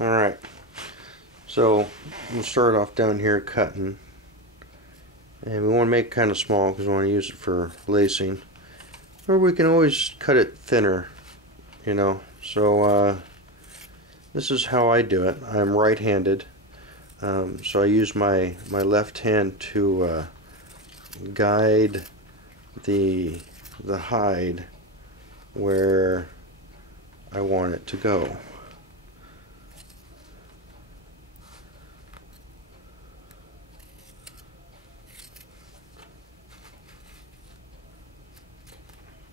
Alright, so we'll start off down here cutting, and we want to make it kind of small because we want to use it for lacing, or we can always cut it thinner, you know. So this is how I do it. I'm right-handed, so I use my left hand to guide the hide where I want it to go.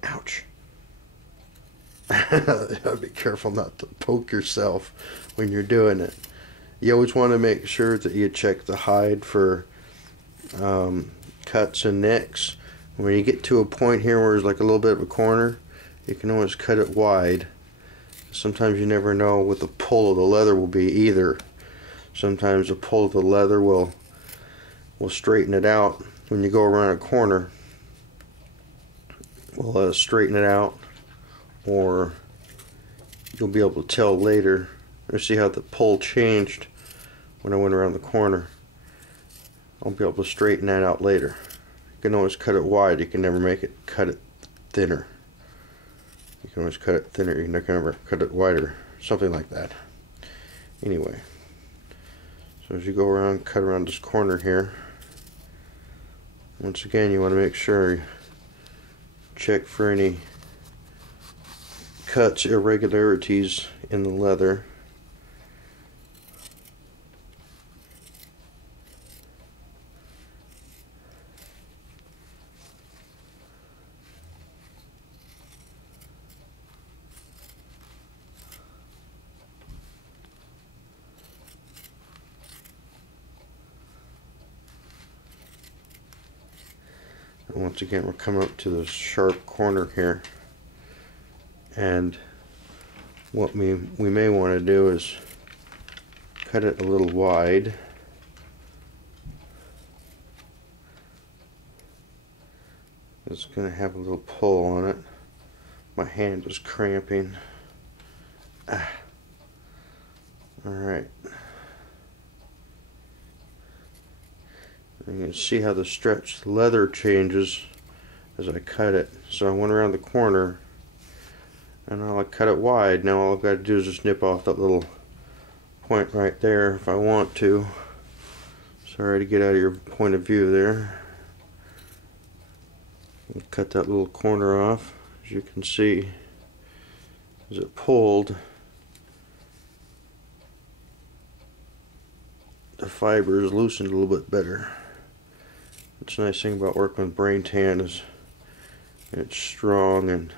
Ouch. You gotta be careful not to poke yourself when you're doing it. You always want to make sure that you check the hide for cuts and nicks. When you get to a point here where there's like a little bit of a corner, you can always cut it wide. Sometimes you never know what the pull of the leather will be either. Sometimes the pull of the leather will straighten it out when you go around a corner. Will straighten it out, or you'll be able to tell later. Or see how the pull changed when I went around the corner. I'll be able to straighten that out later. You can always cut it wide. You can never make it cut it thinner. You can always cut it thinner. You can never cut it wider. Something like that. Anyway, so as you go around, cut around this corner here. Once again, you want to make sure you check for any cuts, irregularities in the leather. And once again, we're coming up to the sharp corner here, and what we may want to do is cut it a little wide. It's going to have a little pull on it. My hand is cramping. Alright. You can see how the stretched leather changes as I cut it. So I went around the corner and I'll cut it wide. Now all I've got to do is just nip off that little point right there if I want to. Sorry to get out of your point of view there. I'll cut that little corner off. As you can see, as it pulled, the fibers loosened a little bit better. It's a nice thing about working with braintan is it's strong and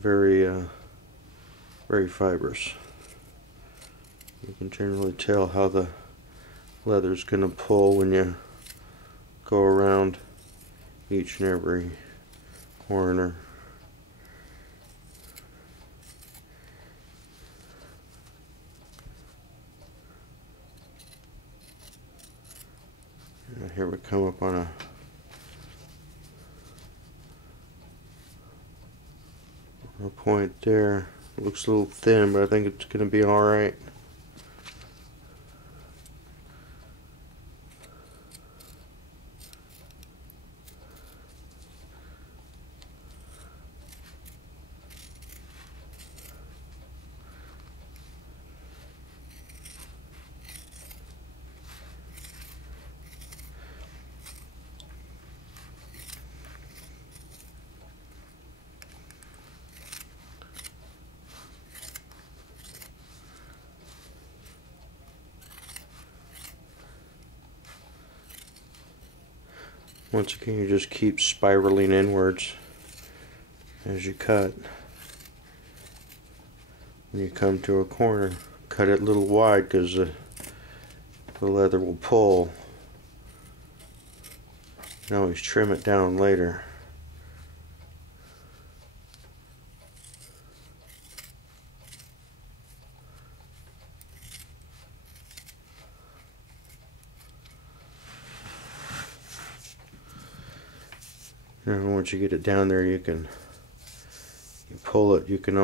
very fibrous. You can generally tell how the leather's going to pull when you go around each and every corner. And here we come up on a point there. It looks a little thin, but I think it's going to be alright. Once again, you just keep spiraling inwards as you cut. When you come to a corner, cut it a little wide because the leather will pull. You can always trim it down later. And once you get it down there, you pull it. You can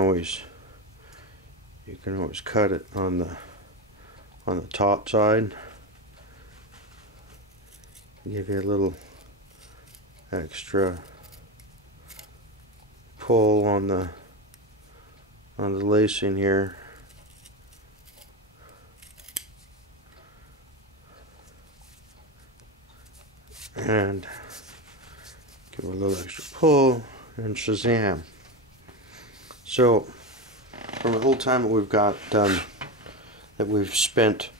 can always cut it on the top side. Give you a little extra pull on the lacing here. And give it a little extra pull, and shazam. So from the whole time that we've got that we've spent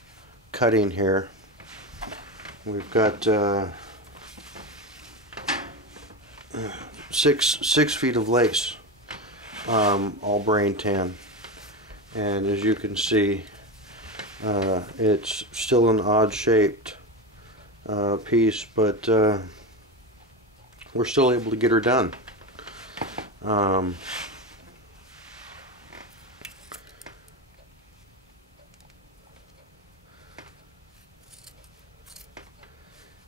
cutting here, we've got 6 feet of lace, all brain tan, and as you can see, it's still an odd shaped piece, but we're still able to get her done. And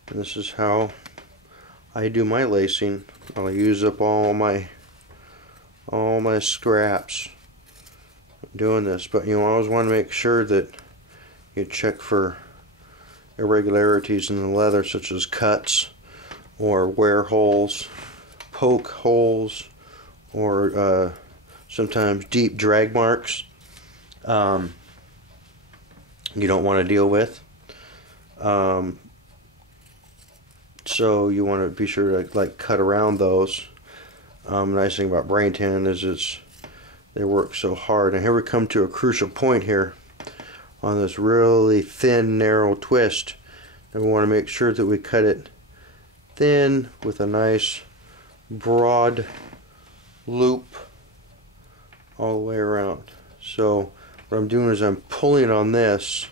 this is how I do my lacing. I'll use up all my scraps doing this, but you always want to make sure that you check for irregularities in the leather, such as cuts or wear holes, poke holes, or sometimes deep drag marks you don't want to deal with. So you want to be sure to cut around those. Nice thing about brain tan is they work so hard. And here we come to a crucial point here on this really thin, narrow twist. And we want to make sure that we cut it thin with a nice broad loop all the way around. So what I'm doing is I'm pulling on this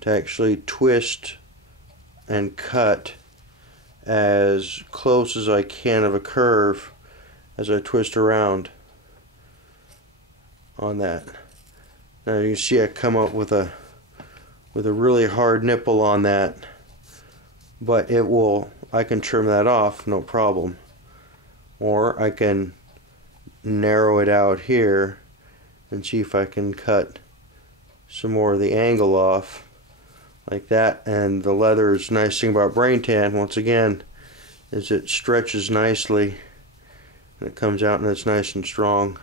to actually twist and cut as close as I can of a curve as I twist around on that. Now you see I come up with a really hard nipple on that, but I can trim that off, no problem. Or I can narrow it out here and see if I can cut some more of the angle off like that. And the leather's nice thing about brain tan, once again, is it stretches nicely and it comes out and it's nice and strong.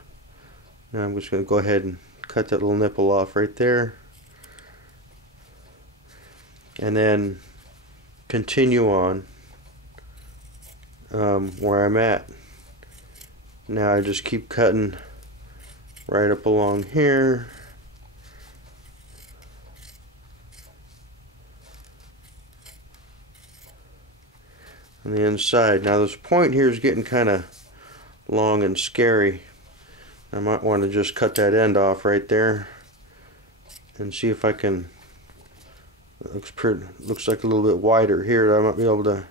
Now I'm just going to go ahead and cut that little nipple off right there, and then continue on where I'm at. Now I just keep cutting right up along here. On the inside. Now this point here is getting kind of long and scary. I might want to just cut that end off right there and see if I can. It looks like a little bit wider here. I might be able to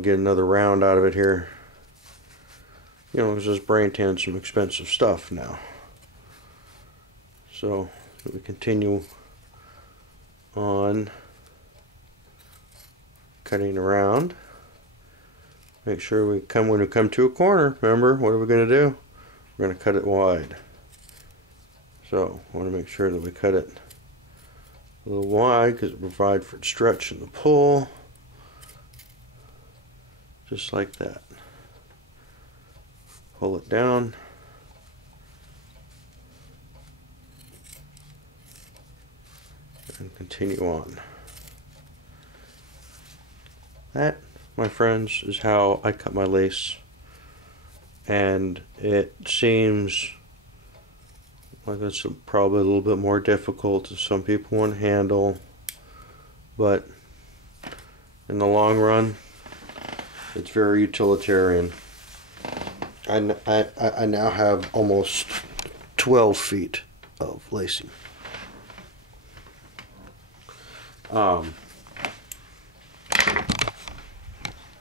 get another round out of it here. You know, because this brain tan is some expensive stuff now. So we continue on cutting around. Make sure when we come to a corner, remember, what are we going to do? We're going to cut it wide. So I want to make sure that we cut it a little wide because it provides for stretch and the pull. Just like that. Pull it down. And continue on. That, my friends, is how I cut my lace, and it seems like it's probably a little bit more difficult than some people want to handle, but in the long run it's very utilitarian. I now have almost 12 feet of lacing.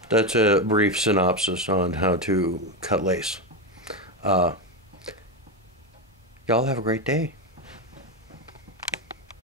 That's a brief synopsis on how to cut lace. Y'all have a great day.